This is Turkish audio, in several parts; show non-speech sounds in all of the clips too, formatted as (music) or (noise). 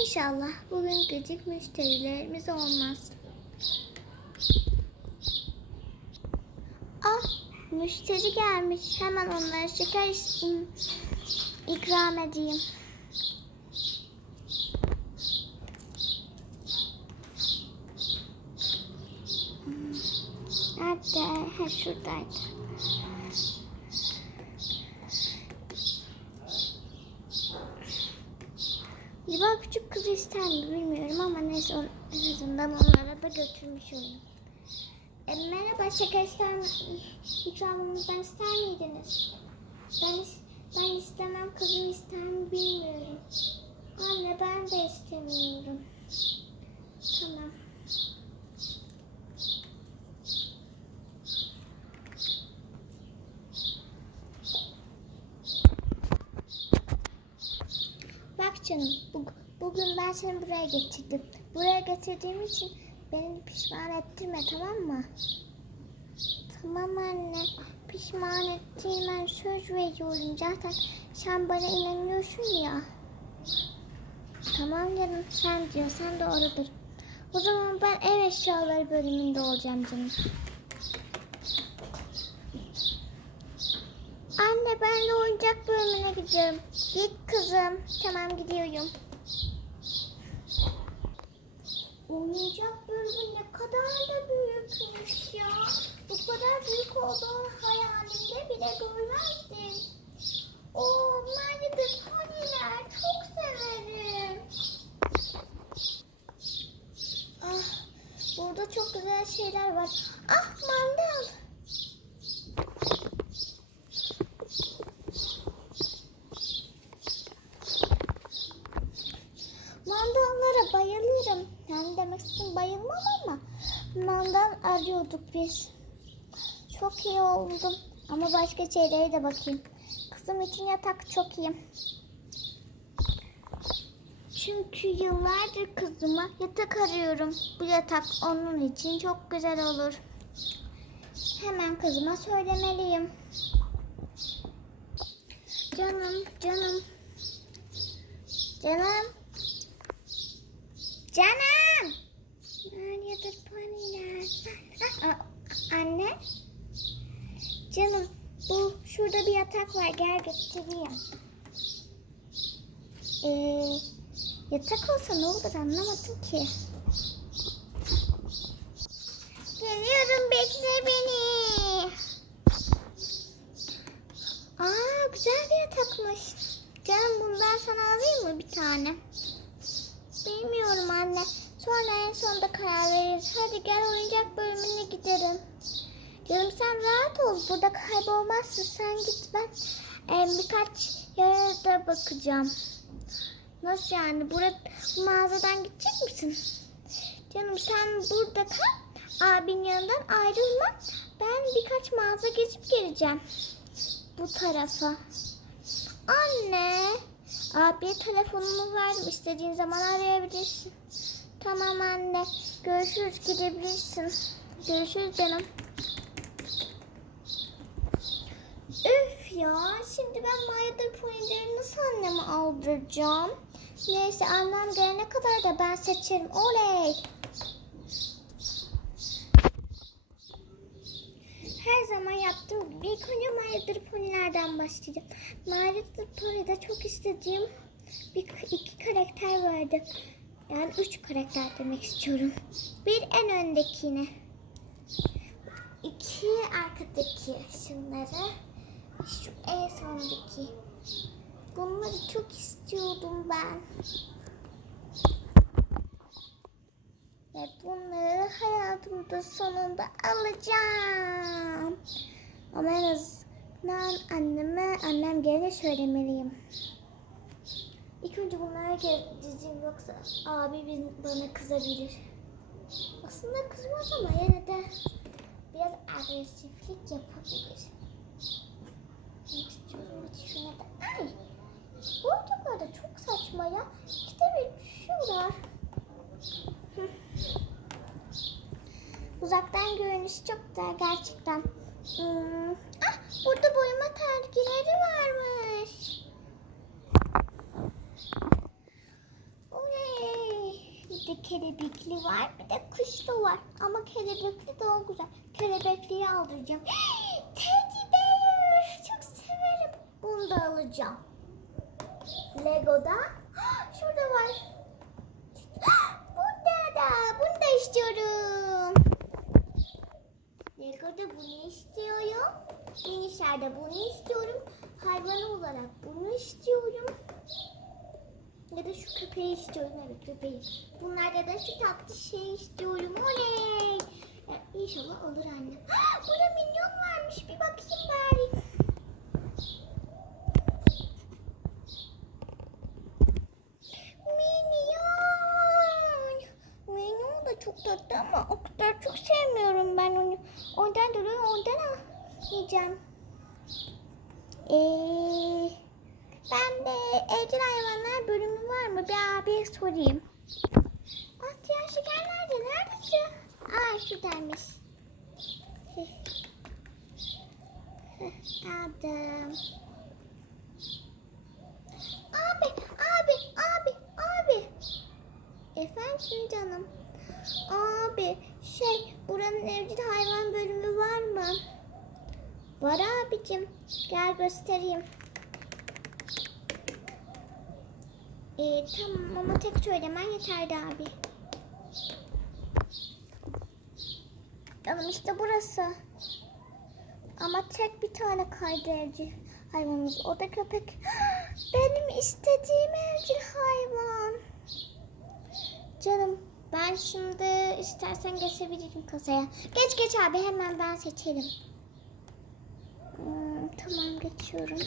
İnşallah bugün gıcık müşterilerimiz olmaz. Ah müşteri gelmiş. Hemen onlara şeker ikram edeyim. Hmm. Nerede? Ha şuradaydı. Acaba küçük kızı ister mi bilmiyorum ama neyse on- en azından onlara da götürmüş olayım. E, merhaba şeker ister mi? İkramımızdan ister miydiniz? Ben, ben istemem kızım ister mi bilmiyorum. Anne ben de istemiyorum. Tamam. Bak canım, bu- bugün ben seni buraya getirdim. Buraya getirdiğim için beni pişman ettirme tamam mı? Tamam anne, pişman ettirmem söz veriyorum. Zaten sen bana inanıyorsun ya. Tamam canım, sen diyorsan doğrudur. O zaman ben ev eşyaları bölümünde olacağım canım. Anne ben de oyuncak bölümüne gidiyorum. Git kızım. Tamam gidiyorum. Oyuncak bölümü ne kadar da büyükmüş ya. Bu kadar büyük olduğunu hayalimde bile görmezdim. Oo, Little Pony'ler çok severim. Ah, burada çok güzel şeyler var. Ah, mandal. Mandallara bayılırım. Yani demek istedim bayılmam ama mandal biz. Çok iyi oldum. Ama başka şeylere de bakayım. Kızım için yatak çok iyi. Çünkü yıllardır kızıma yatak arıyorum. Bu yatak onun için çok güzel olur. Hemen kızıma söylemeliyim. Canım. Canım. Canım. Nerededir paniler? Ah, ah, Anne. Canım bu şurada bir yatak var gel göstereyim. Ee, yatak olsa ne olur anlamadım ki. Geliyorum bekle beni. Aa güzel bir yatakmış. Canım bundan sana alayım mı bir tane? Bilmiyorum anne. Sonra en sonunda karar veririz. Hadi gel oyuncak bölümüne gidelim. Canım sen rahat ol. Burada kaybolmazsın. Sen git ben e, birkaç yere de bakacağım. Nasıl yani? Burada mağazadan gidecek misin? Canım sen burada kal. Abinin yanından ayrılma. Ben birkaç mağaza gezip geleceğim. Bu tarafa. Anne. Abiye telefonumu verdim. İstediğin zaman arayabilirsin. Tamam anne. Görüşürüz. Gidebilirsin. Görüşürüz canım. Üf ya. Şimdi ben Mayadır Pony'leri nasıl anneme aldıracağım? Neyse annem gelene kadar da ben seçerim. Oley. Her zaman yaptığım gibi ilk önce My Little Pony'lerden başlayacağım. Little Pony'de çok istediğim bir, iki karakter vardı. Yani üç karakter demek istiyorum. Bir en öndekine. İki arkadaki şunları. Şu en sondaki. Bunları çok istiyordum ben. Ve bunları hayatımda sonunda alacağım. Ama en azından anneme, annem gelene söylemeliyim. İlk önce bunlara gezeceğim yoksa abi bana kızabilir. Aslında kızmaz ama yine de biraz agresiflik yapabilir atmak istiyorum. Hadi. Ay! Bu da çok saçma ya. İşte bir düşüyorlar. Uzaktan görünüş çok güzel gerçekten. Hmm. Ah burada boyama tergileri varmış. Oley. Bir de kelebekli var bir de kuşlu var. Ama kelebekli daha güzel. Kelebekliyi aldıracağım. (gasps) Teddy alacağım. Lego'da. Şurada var. Burada da. Bunu da istiyorum. Lego'da bunu istiyorum. Minişler'de bunu istiyorum. Hayvan olarak bunu istiyorum. Ya da şu köpeği istiyorum. Evet köpeği. Bunlarda da şu tatlı şey istiyorum. Oley. Ya, İnşallah olur anne. Burada minyon varmış. Bir bakayım bari. Minyon. Minyon da çok tatlı ama o kadar çok sevmiyorum ben onu. Ondan dolayı ondan almayacağım. Eee... Ben de evcil hayvanlar bölümü var mı? Bir abiye sorayım. Ya şeker nerede? Neredesin? Aa şuradaymış. Aldım. Abi, abi, abi, abi. Efendim canım. Abi, şey, buranın evcil hayvan bölümü var mı? Var abicim. Gel göstereyim. Ee, tamam ama tek söylemen yeterli abi. Canım işte burası. Ama tek bir tane kaydı evcil hayvanımız. O da köpek. (gasps) Benim istediğim evcil hayvan. Canım ben şimdi istersen geçebilirim kasaya. Geç geç abi hemen ben seçerim. Tamam geçiyorum.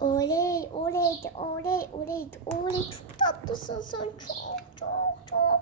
Oley, oley, oley, oley, oley. Çok tatlısın sen. Çok, çok, çok.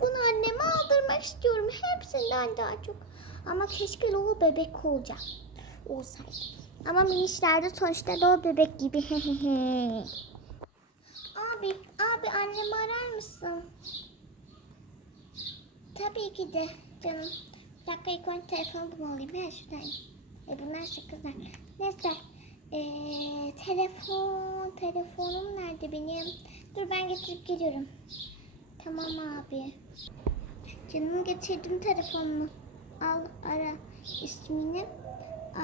Bunu anneme aldırmak istiyorum. Hepsinden daha çok. Ama keşke Lolo bebek olacak. Olsaydı. Ama minişlerde sonuçta Lolo bebek gibi. abi, abi annemi arar mısın? Tabii ki de canım. Dakika ilk önce telefonu bulmalıyım. Ver şuradan. E bunlar sakızlar. Neyse. Ee, telefon, telefonum nerede benim? Dur ben getirip geliyorum. Tamam abi. Canım getirdim telefonumu. Al ara ismini.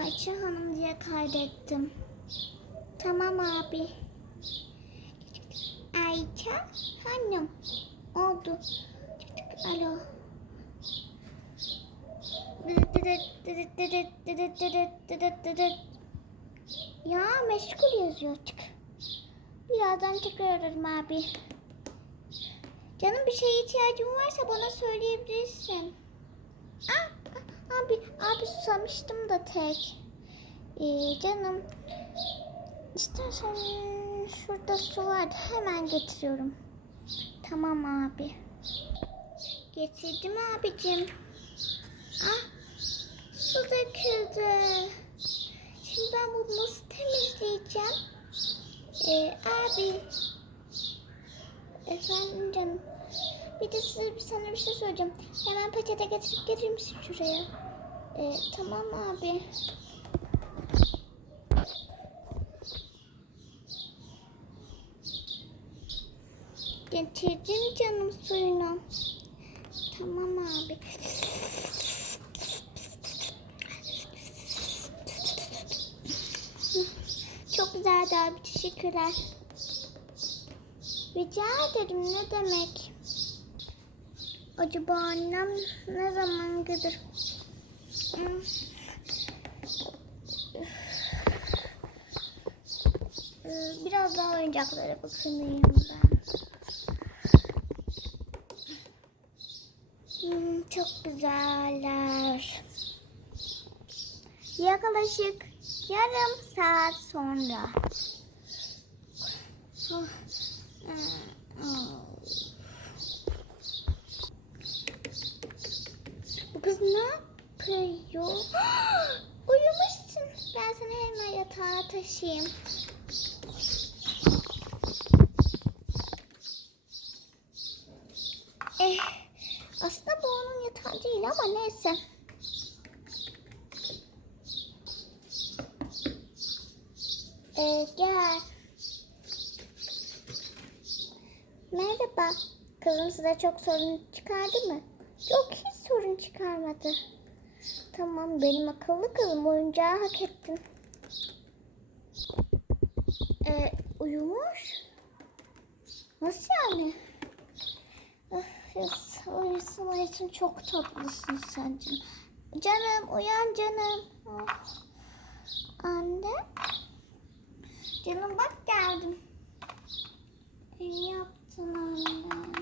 Ayça Hanım diye kaydettim. Tamam abi. Ayça Hanım. Oldu. Alo. Ya meşgul yazıyor. Çık. Birazdan tekrar abi. Canım bir şeye ihtiyacın varsa bana söyleyebilirsin. Ah, abi, abi susamıştım da tek. Ee, canım. İstersen şurada su vardı. Hemen getiriyorum. Tamam abi. Getirdim abicim. Ah, su döküldü. Şimdi ben bunu nasıl temizleyeceğim? Ee, abi. Efendim canım. Bir de size bir söyleyeceğim. Hemen peçete getirip getirir misin şuraya? Ee, tamam abi. Getirdim canım suyunu. Tamam abi. Çok güzeldi abi. Teşekkürler. Rica ederim. Ne demek? Acaba annem ne zaman gelir? Biraz daha oyuncaklara bakayım ben. Hmm, çok güzeller. Yaklaşık yarım saat sonra. Oh, oh. Bu kız ne yapıyor? (gasps) Uyumuşsun. Ben seni hemen yatağa taşıyayım. Eh, aslında bu onun yatağı değil ama neyse. Ee, gel. Merhaba. Kızım size çok sorun çıkardı mı? Yok hiç sorun çıkarmadı. Tamam benim akıllı kızım oyuncağı hak ettin. Ee, uyumuş? Nasıl yani? Ah, Uyusun çok tatlısın sen canım. Canım uyan canım. Ah. Anne. Canım bak geldim. İyi yaptın anne.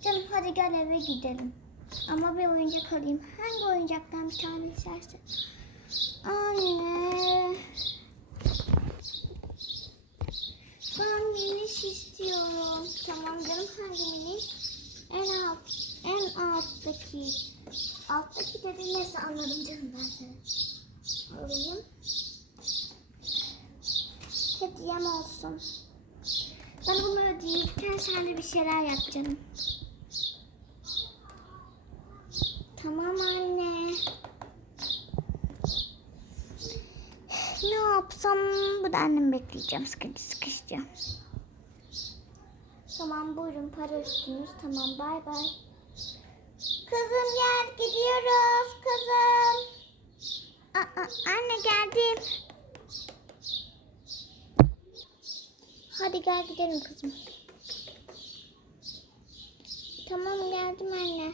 Canım hadi gel eve gidelim. Ama bir oyuncak alayım. Hangi oyuncaktan bir tane istersen. Anne. Ben miniş istiyorum. Tamam canım hangi miniş? En alt, en alttaki. Alttaki dediğin neyse anladım canım ben seni. Alayım. Hediyem olsun. Ben bunu ödeyirken sen de bir şeyler yap canım. Tamam anne. Ne yapsam? Bu da annem bekleyeceğim. Sıkıcı sıkışacağım. Tamam buyurun para üstünüz. Tamam bay bay. Kızım gel gidiyoruz kızım. Aa, anne geldim. Hadi gel gidelim kızım. Tamam geldim anne.